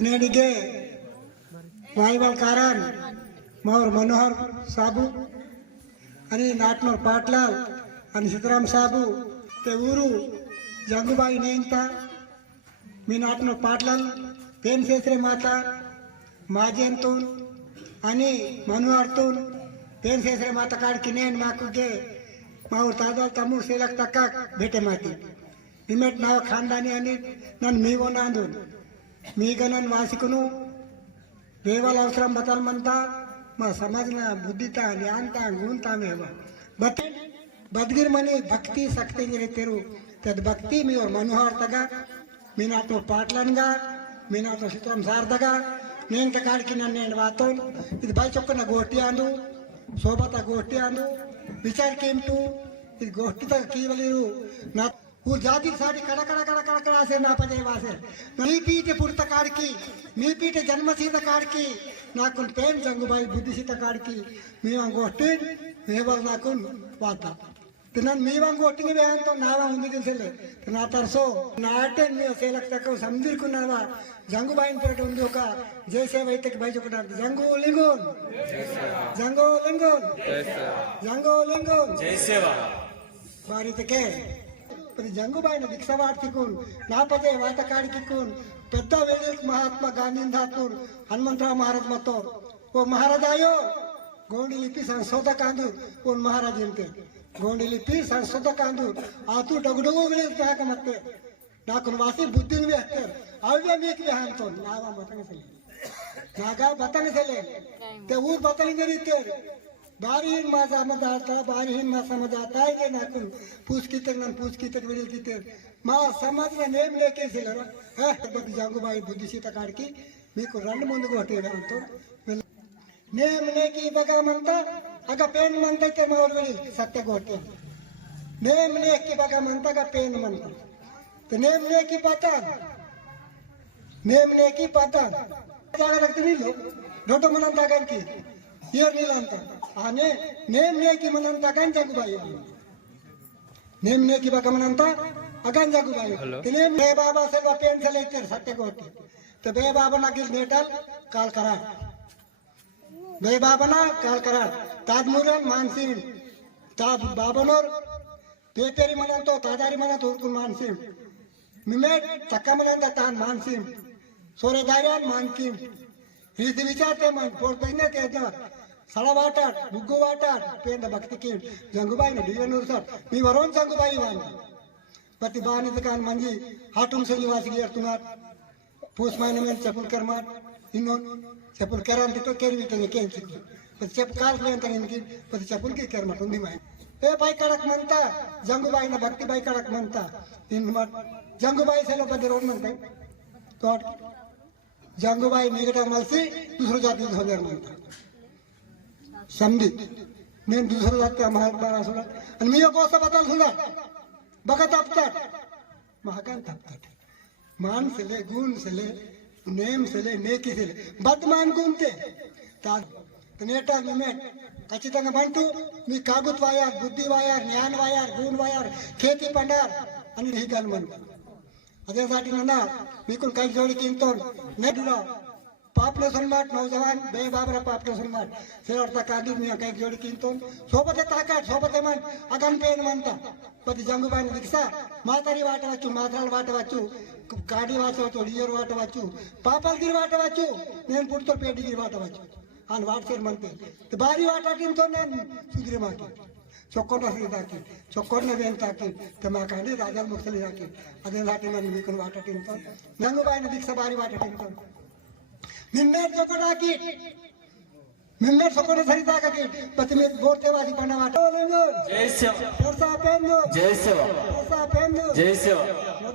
नेडिगे वायुबल कारण मावर मनोहर साबू आणि नाटनोर पाटलाल आणि सीताराम साबू ते ऊरू जंगूबाई नेंता मी नाटनोर पाटलाल पेन सेसरे माता माजेंतून आणि मनोहरतून पेन सेसरे माता काढकी नेन माकुगे मावर तादल तमूर सेलक तक्का भेटे माती निमेट नाव खानदानी आणि नन मी वो नांदून मी गणन वासिकुनु देवाल अवसरम बतल मनता मा समझना बुद्धिता ज्ञानता गुणता में बदगिर मनी भक्ति शक्ति गिरे तेरु तद भक्ति मी और मनोहर तगा मीना तो पाटलनगा मीना तो सीताराम सारदगा नेन तकाड़ की नन्ने वातों इस भाई चौकना गोष्ठी आंदू सोबता गोष्ठी आंदू विचार केमटू इस गोष्ठी तक की वाली ना वो जाति सारी कड़ा कड़ा कड़ा कड़ा कड़ा से ना पजे वासे मी पीटे पुरता काड़ की मी पीटे जन्मसी तकाड़ की नाकुन पेन जंगुबाई बुद्धिसी तकाड़ की मी वहाँ गोष्ठी मेवल नाकुन वाता तिनन मी वहाँ गोष्ठी के बयान तो नावा उन्हीं के सेले तना तरसो नाटे मी उसे लगता को समझिर को नावा जंगुबाई पर टुंडो का जैसे वही तक भाई जो कटा जंगो लिंगोन जंगो लिंगोन जंगो लिंगोन जैसे वा बारी तके जंगूबाई दीक्षावार्थिकून नापदे वातकाड़िकून पेद्द वेलिक महात्मा गांधी धातूर हनुमंतराव महाराज मतो वो महाराज आयो गोंडी लिपि संशोधक आंदूर वो महाराज इंते गोंडी लिपि संशोधक आंदूर आतू डगडगो गलिस मत्ते नाकुन वासी बुद्धि भी हत्तर अव्य मीक भी हांतो नावा मतने सले नागा बतने सले ते ऊर बतने गरीते बारीहीन माझा समज आता बारीहीन मा समज आता है के नाकुन पूछ की तक विडिल की तक माँ समझ ना नेम लेके सिला है बद जंगूबाई बुद्धिसी तकाड़ की मीको रंड मुंद गोटे तो नेम ने की बगा मनता अगा पेन मनता के मावर विडिल सत्य गोटे नेम ने की बगा मनता का पेन मनता तो नेम ने की पता जागा रखते नहीं लो रोटो मनंता गन की ये नहीं लानता आने नेम ने की मनंता गन जंगूबाई नेम ने की बगा मनंता अगन जंगूबाई तिने बे बाबा से पेन से लेते सत्य गोटे तो बे बाबा ना गिल मेटल काल करा बे बाबा ना काल करा तादमुरन मानसिन ताब बाबनोर पेपेरी मनंतो तादारी मनंतो उर्कुन मानसिन मिमेट तक्का मनंता तान मानसिन सोरे दारियान मानकिन हिज विचारते मन पोर पहिने ते जा सड़ा वाटर बुग्गो वाटर पेंद भक्ति की जंगूबाई ने डीवनूर सर मी वरोन जंगूबाई वान पति बानी तकान मंजी हाटुम से निवासी गियर तुनार पूस मायने में चपुल करमार इन्हों चपुल करान तो केरवी तंगे केन चिक पति चप काल लेन तंगे इनकी पति चपुल की करमार तुंदी माय ए भाई कड़क मनता जंगूबाई ने भक्ति भाई कड़क मनता इन मत जंगूबाई से लोग बदरोन मनते तो जंगूबाई निकटा मलसी दूसरों जाति धोगर मनता समझी मैं दूसरा जाति हमारे बारा सुना और मैं को सब बता सुना बगत अब तक महाकान तब तक मान से ले गुण से ले नेम से ले नेकी से ले बदमान गुणते ताक नेटा में खचिతంగా ಬಂಟು మీ కాగుత్ వాయార్ బుద్ధి వాయార్ జ్ఞాన వాయార్ గుణ వాయార్ खेती पंडार అని హీగాలు మంట అదే సాటినన్నా మీకు కై జోడికి ఇంతో నెడ్లో पापलेशन माट नौजवान बे बाबरा पापलेशन माट सेवर तक आदि में कई जोड़ी किंतु सोबते ताकत सोबते मन अगन पेन मनता पति जंगूबाई ने दीक्षा मातारी वाटवच्चु मात्राल वाटवच्चु काडी वाटवच्चु लियर वाटवच्चु पापलगिरी वाटवच्चु నేను పుట్టుతో పేడిగిరి వాటవచ్చు అని వాటసేర్ మనతే तो बारी वाटाटिन तो నేను सुधरे माके चोक्कोट असली ताकी चोक्कोट ने बेन ताकी तो मा कांडी राजल मुखली ताकी अदे लाटी मन मीकन वाटाटिन तो जंगूबाई ने दीक्षा बारी वाटाटिन तो मिम्मेट चोकोटा की मिम्मेट चोकोटा सरिता का की पतिमेत बोरते वाली पन्ना वाटा जय सेवा जय सेवा जय सेवा जय सेवा